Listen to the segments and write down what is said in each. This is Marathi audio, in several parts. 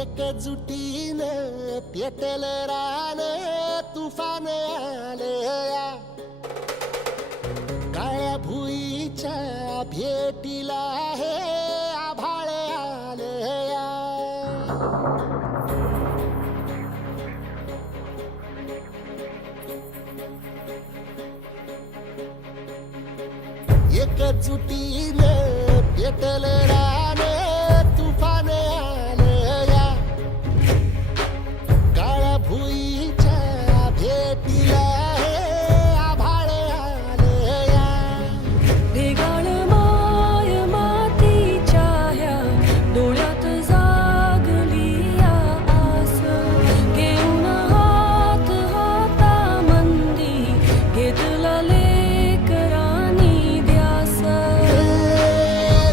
एकजुटीनं पेटल रान तुफान आलया, काळ्या भुईच्या भेटीला हे आभाळ आलया. एकजुटीनं पेटल रान तुफान आलया, काळ्या भुईच्या भेटीला हे आभाळ आलया. ढेगाळ माय मातीच्या ह्या डोळ्यात जागली या आस, घेऊन हात हातामंदी घेतला लेकरांनी ध्यास.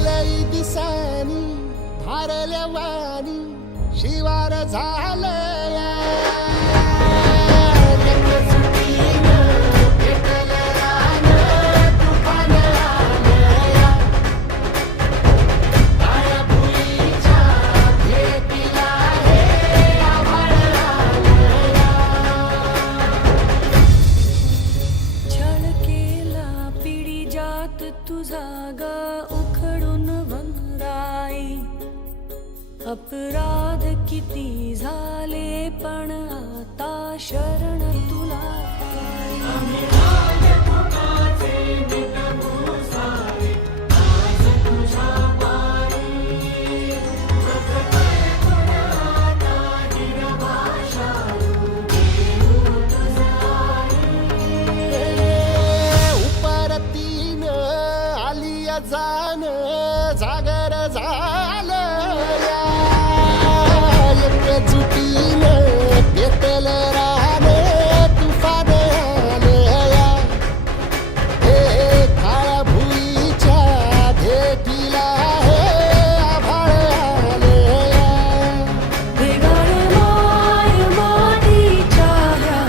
लई दिसानी भारल्या वाणी शिवार झालया, एकजुटीनं पेटल रान तुफान आलया, काळ्या भुईच्या भेटीला हे आभाळ आलया. छळ केला पिढी जात तुझा ग उखडून वनराई. अपराध किती झाले पण आता शरण तुला पायी. उपरतीनं आलिया जाण जागर झालया, एकजुटीनं पेटल रान तुफान आलया, हे काळ्या भुईच्या भेटीला हे आभाळ आलया. ढेगाळ माय मातीच्या ह्या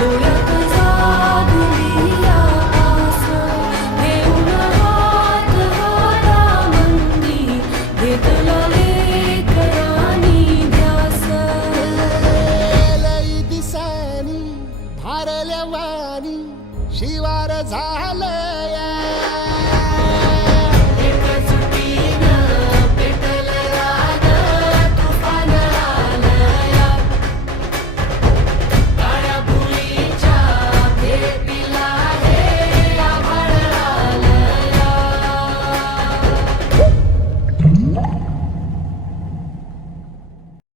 डोळ्यात जागली या आस, घेऊन हात हातामंदी घेतला लेकरांनी ध्यास. लई दिसानी भारल्या वाणी शिवार झालया,